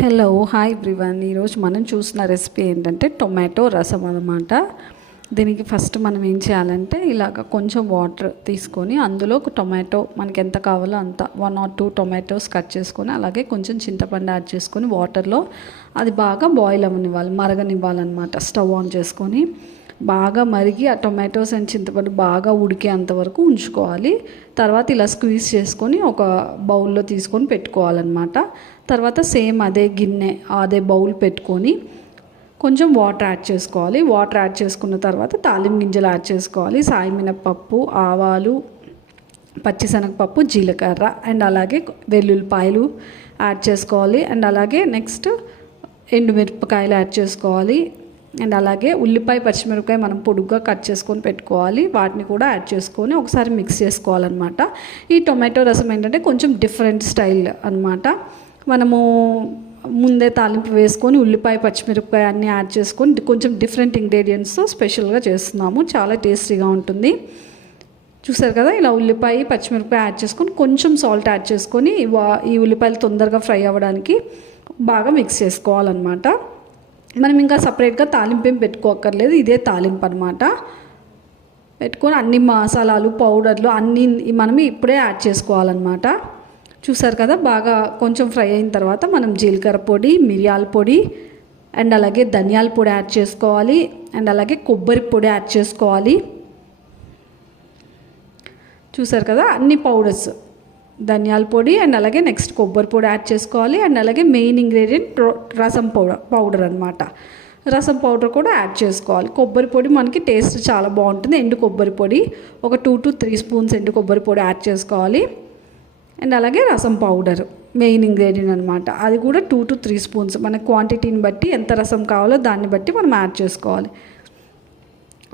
Hello hi everyone. ఈరోజు మనం చూసిన రెసిపీ ఏంటంటే టొమాటో రసం అన్నమాట. దీనికి ఫస్ట్ మనం ఏం చేయాలంటే ఇలాగ కొంచెం వాటర్ తీసుకొని అందులో ఒక టొమాటో మనకి ఎంత కావాలో అంత 1 or 2 టొమాటోస్ కట్ చేసుకొని అలాగే కొంచెం చింతపండు యాడ్ చేసుకొని వాటర్లో అది బాగా బాయిల్ అవ్వనివ్వాలి, మరగనివ్వాలన్నమాట. స్టవ్ ఆన్ చేసుకొని బాగా మరిగి ఆ టొమాటోస్ అండ్ చింతపండు బాగా ఉడికేంత వరకు ఉంచుకోవాలి. తర్వాత ఇలా స్క్వీజ్ చేసుకొని ఒక బౌల్లో తీసుకొని పెట్టుకోవాలన్నమాట. తర్వాత సేమ్ అదే గిన్నె అదే బౌల్ పెట్టుకొని కొంచెం వాటర్ యాడ్ చేసుకోవాలి. వాటర్ యాడ్ చేసుకున్న తర్వాత తాలింపు గింజలు యాడ్ చేసుకోవాలి. సాయి మినపప్పు, ఆవాలు, పచ్చిశనగపప్పు, జీలకర్ర అండ్ అలాగే వెల్లుల్లిపాయలు యాడ్ చేసుకోవాలి. అండ్ అలాగే నెక్స్ట్ ఎండుమిరపకాయలు యాడ్ చేసుకోవాలి. అండ్ అలాగే ఉల్లిపాయ, పచ్చిమిరపకాయ మనం పొడుగ్గా కట్ చేసుకొని పెట్టుకోవాలి. వాటిని కూడా యాడ్ చేసుకొని ఒకసారి మిక్స్ చేసుకోవాలన్నమాట. ఈ టొమాటో రసం ఏంటంటే కొంచెం డిఫరెంట్ స్టైల్ అన్నమాట. మనము ముందే తాలింపు వేసుకొని ఉల్లిపాయ, పచ్చిమిరపకాయ అన్నీ యాడ్ చేసుకొని కొంచెం డిఫరెంట్ ఇంగ్రీడియంట్స్తో స్పెషల్గా చేస్తున్నాము. చాలా టేస్టీగా ఉంటుంది. చూసారు కదా, ఇలా ఉల్లిపాయ, పచ్చిమిరపకాయ యాడ్ చేసుకొని కొంచెం సాల్ట్ యాడ్ చేసుకొని ఈ ఉల్లిపాయలు తొందరగా ఫ్రై అవ్వడానికి బాగా మిక్స్ చేసుకోవాలన్నమాట. మనం ఇంకా సపరేట్గా తాలింపు ఏం పెట్టుకోక్కర్లేదు, ఇదే తాలింపు అనమాట. పెట్టుకొని అన్ని మసాలాలు, పౌడర్లు అన్నీ మనం ఇప్పుడే యాడ్ చేసుకోవాలన్నమాట. చూసారు కదా, బాగా కొంచెం ఫ్రై అయిన తర్వాత మనం జీలకర్ర పొడి, మిరియాల పొడి అండ్ అలాగే ధనియాల పొడి యాడ్ చేసుకోవాలి. అండ్ అలాగే కొబ్బరి పొడి యాడ్ చేసుకోవాలి. చూసారు కదా, అన్ని పౌడర్స్, ధనియాల పొడి అండ్ అలాగే నెక్స్ట్ కొబ్బరి పొడి యాడ్ చేసుకోవాలి. అండ్ అలాగే మెయిన్ ఇంగ్రీడియంట్ రసం పౌడర్ అనమాట. రసం పౌడర్ కూడా యాడ్ చేసుకోవాలి. కొబ్బరి పొడి మనకి టేస్ట్ చాలా బాగుంటుంది. ఎండు కొబ్బరి పొడి ఒక 2 to 3 స్పూన్స్ ఎండు కొబ్బరి పొడి యాడ్ చేసుకోవాలి. అండ్ అలాగే రసం పౌడర్ మెయిన్ ఇంగ్రీడియంట్ అనమాట. అది కూడా 2 to 3 స్పూన్స్ మన క్వాంటిటీని బట్టి ఎంత రసం కావాలో దాన్ని బట్టి మనం యాడ్ చేసుకోవాలి.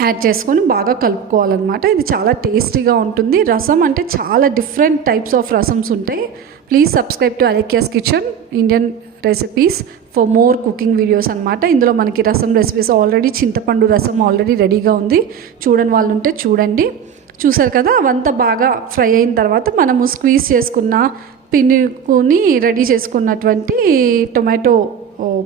యాడ్ చేసుకొని బాగా కలుపుకోవాలన్నమాట. ఇది చాలా టేస్టీగా ఉంటుంది. రసం అంటే చాలా డిఫరెంట్ టైప్స్ ఆఫ్ రసమ్స్ ఉంటాయి. Please subscribe to Alekhya's kitchen Indian recipes for more cooking videos అనమాట. ఇందులో మనకి రసం రెసిపీస్ ఆల్రెడీ చింతపండు రసం ఆల్రెడీ రెడీగా ఉంది. చూడని వాళ్ళు ఉంటే చూడండి. చూసారు కదా, అవంతా బాగా ఫ్రై అయిన తర్వాత మనము స్క్వీజ్ చేసుకున్న పిండిని రెడీ చేసుకున్నటువంటి టొమాటో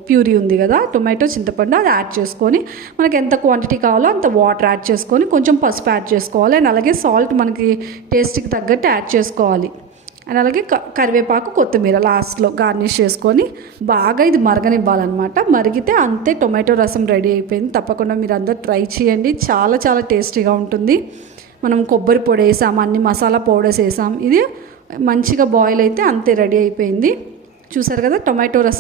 ప్యూరీ ఉంది కదా, టొమాటో చింతపండు అది యాడ్ చేసుకొని మనకి ఎంత క్వాంటిటీ కావాలో అంత వాటర్ యాడ్ చేసుకొని కొంచెం పసుపు యాడ్ చేసుకోవాలి. అండ్ అలాగే సాల్ట్ మనకి టేస్ట్కి తగ్గట్టు యాడ్ చేసుకోవాలి. అండ్ అలాగే కరివేపాకు, కొత్తిమీర లాస్ట్లో గార్నిష్ చేసుకొని బాగా ఇది మరగనివ్వాలన్నమాట. మరిగితే అంతే, టొమాటో రసం రెడీ అయిపోయింది. తప్పకుండా మీరు అందరూ ట్రై చేయండి. చాలా చాలా టేస్టీగా ఉంటుంది. మనం కొబ్బరి పొడి వేసాం, అన్ని మసాలా పౌడర్స్ వేసాం. ఇది మంచిగా బాయిల్ అయితే అంతే రెడీ అయిపోయింది. చూసారు కదా, టొమాటో రసం